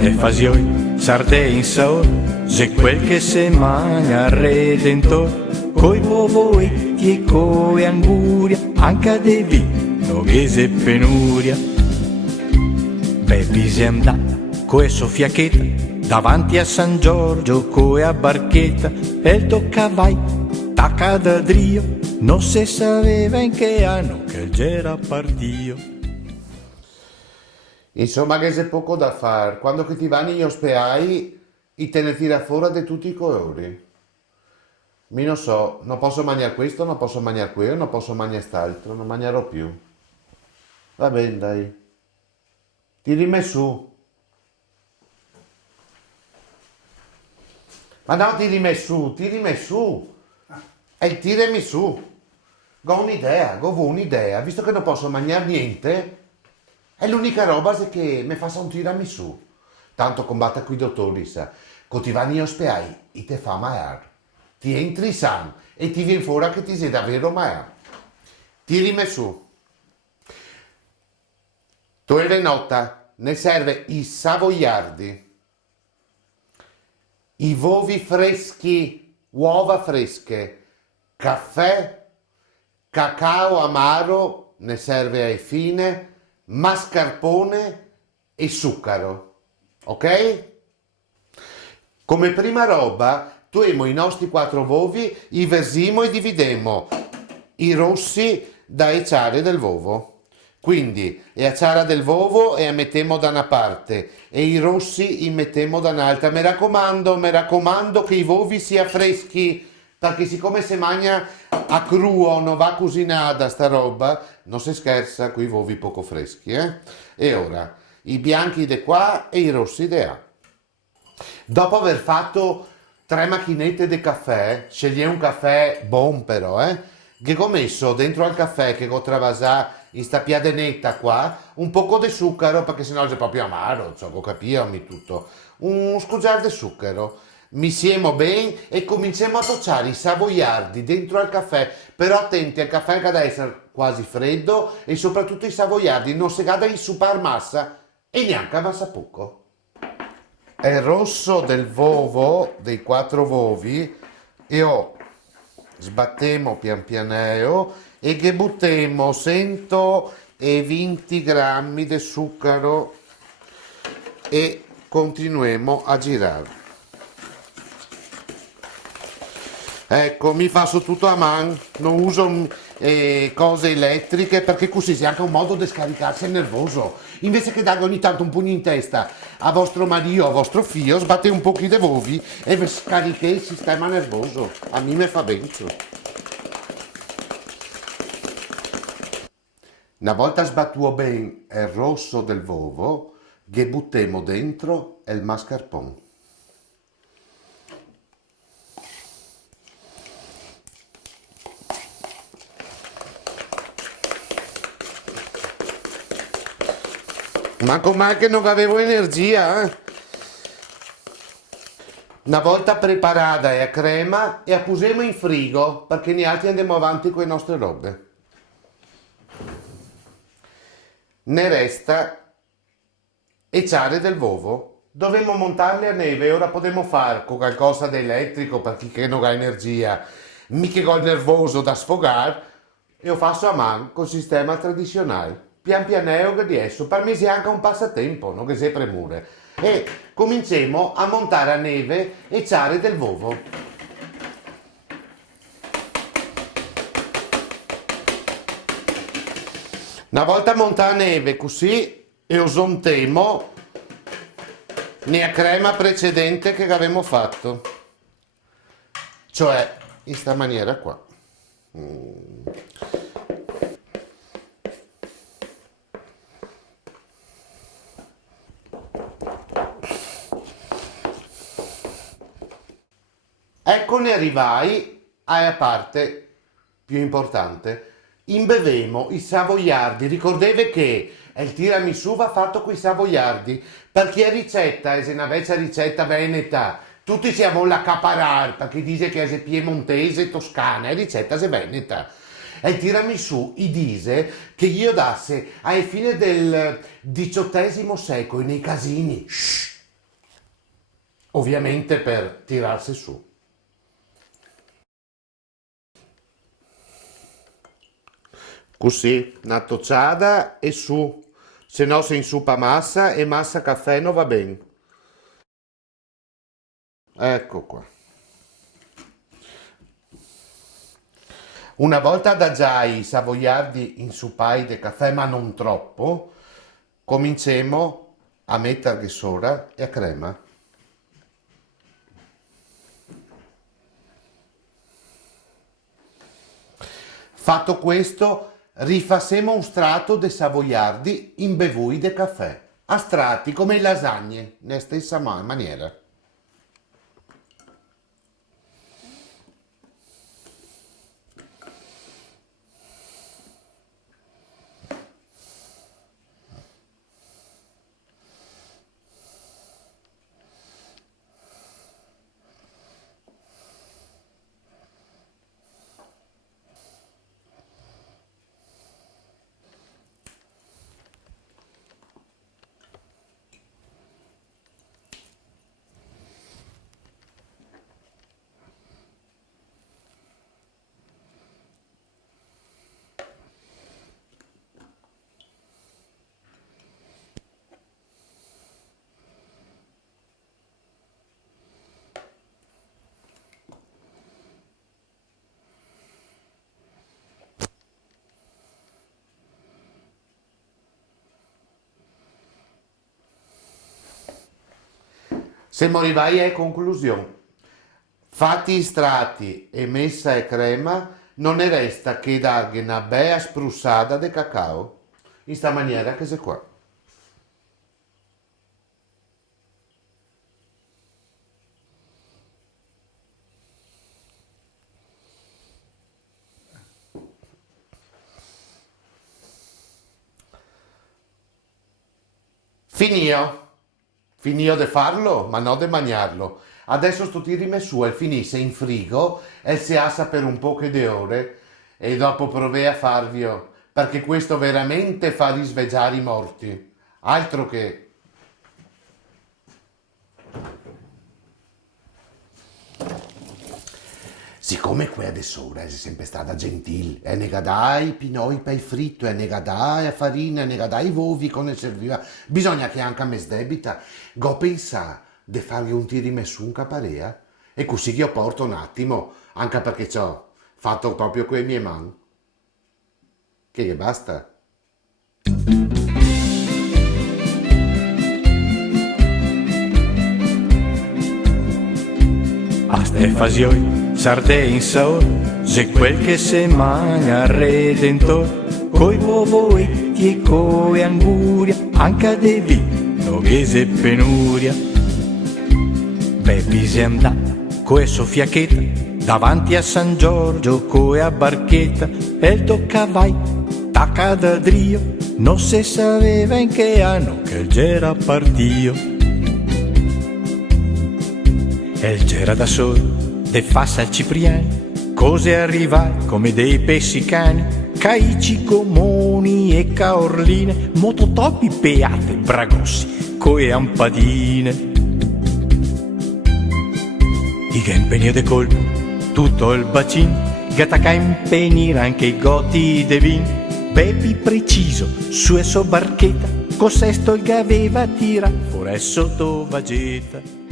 e fasioi, sarde in saor, se quel che se mangia al Redentor, coi povoetti e coi anguria, anche de vino che se penuria. Bevi se andà, coi soffiachetta, davanti a San Giorgio, coi a barchetta, e il toccavai, tacca da drio, non se sapeva in che anno che c'era partito. Insomma, che c'è poco da fare. Quando che ti vanno gli ospedali, te ne tira fuori di tutti i colori. Mi non so, non posso mangiare questo, non posso mangiare quello, non posso mangiare quest'altro, non mangerò più. Va bene, dai. Tirimi su. Ma no, tirimi su, tirimi su. E tirami su. Ho un'idea, visto che non posso mangiare niente, è l'unica roba che mi fa sentire su. Tanto combatte qui i dottori, sa. Quando ti vanno in ospedale, e ti fa male. Ti entri sano e ti viene fuori che ti sei davvero male. Tirami su. Tu hai nota, ne serve i savoiardi, i vovi freschi, uova fresche, caffè, cacao amaro, ne serve ai fine, mascarpone e zucchero, ok? Come prima roba, tu abbiamo i nostri 4 uovi, i versiamo e dividemmo i rossi da ecciare del uovo. Quindi le acciara del uovo e mettiamo da una parte e i rossi li mettiamo da un'altra. Mi raccomando che i uovi siano freschi, perché siccome si mangia a crudo, non va cucinata sta roba, non si scherza con i uovi poco freschi, eh? E ora, i bianchi di qua e i rossi di là. Dopo aver fatto 3 macchinette di caffè, scegli un caffè buon però, che ho messo dentro al caffè che ho travasato in sta piadenetta qua, un poco di zucchero, perché sennò è proprio amaro, cioè, ho capito tutto. Un scugiar di zucchero. Misiemo bene e cominciamo a tocciare i savoiardi dentro al caffè, però attenti al caffè che deve essere quasi freddo e soprattutto i savoiardi non si cade in super massa e neanche a massa poco. È il rosso del uovo, dei 4 uovi, e sbattiamo pian pianeo e che buttiamo 120 grammi di zucchero e continuiamo a girare. Ecco, mi faccio tutto a mano, non uso cose elettriche perché così sia anche un modo di scaricarsi il nervoso. Invece che dare ogni tanto un pugno in testa a vostro marito o a vostro figlio, sbatte un pochino di vovi e vi scariche il sistema nervoso. A me mi fa bene. Una volta sbattuto bene il rosso del uovo, che buttiamo dentro il mascarpone. Ma com'è che non avevo energia, eh? Una volta preparata la crema e la posiamo in frigo perché noi altri andiamo avanti con le nostre robe. Ne resta ecciare del uovo. Dovremmo montarle a neve, ora potremmo fare con qualcosa di elettrico per chi che non ha energia, mica col nervoso da sfogare, e lo faccio a mano col sistema tradizionale. Pian pianeo che di esso, per me sia anche un passatempo, non che sia premure. E cominciamo a montare a neve ecciare del uovo. Una volta montata a neve così, e usiamo la crema precedente che avevamo fatto, cioè in sta maniera qua. Ecco, ne arrivai alla parte più importante. Imbevemo i savoiardi. Ricordate che il tiramisù va fatto con i savoiardi, perché è ricetta, è una vecchia ricetta veneta. Tutti siamo la caparrar, perché dice che è piemontese, toscana, è ricetta è veneta. E il tiramisù dice che io dasse alla fine del XVIII secolo nei casini. Shh, ovviamente per tirarsi su. Così, una tocciata e su, se no si insupa massa e massa caffè non va bene. Ecco qua. Una volta adagiai i savoiardi insupai de caffè, ma non troppo, cominciamo a mettere sopra e a crema. Fatto questo, rifassemo un strato de savoiardi imbevui de caffè, a strati come lasagne, nella stessa maniera. Siamo arrivati a conclusione. Fatti i strati e messa e crema, non ne resta che dargli una bella spruzzata di cacao. In sta maniera che se qua. Finio. Finio di farlo, ma non di mangiarlo. Adesso sto tirime su e finisse in frigo e si assa per un po' di ore e dopo provai a farvio, perché questo veramente fa risvegliare i morti. Altro che... Siccome qui adesso è sempre stata gentile, e ne gadai pinoi per il fritto, e ne gadai a farina, e ne gadai i uovi come serviva, bisogna che anche a me sdebita, go pensa di fargli un tiramisù un caparea, e così che io porto un attimo, anche perché ciò fatto proprio con le mie mani. Che basta. A ste fasioi, sarde in saor, se quel che se mangia redentor, coi vovoetti e coi anguria, anche de vino che se penuria. Bepi se andà, coi soffiachetta, davanti a San Giorgio, coi a barchetta, e il toccavai, tacca da drio, non se sapeva in che anno che il c'era partio. E c'era da solo, de fassa al Cipriani, cose arrivai come dei pesci cani, caici comoni e caorline, mototopi peate, bragossi, coe ampadine. I che impegno de colpo, tutto il bacin, gata impegnire anche i goti de vin, bepi preciso, su e so barchetta, cosesto il che aveva tira, fuori sotto vagetta.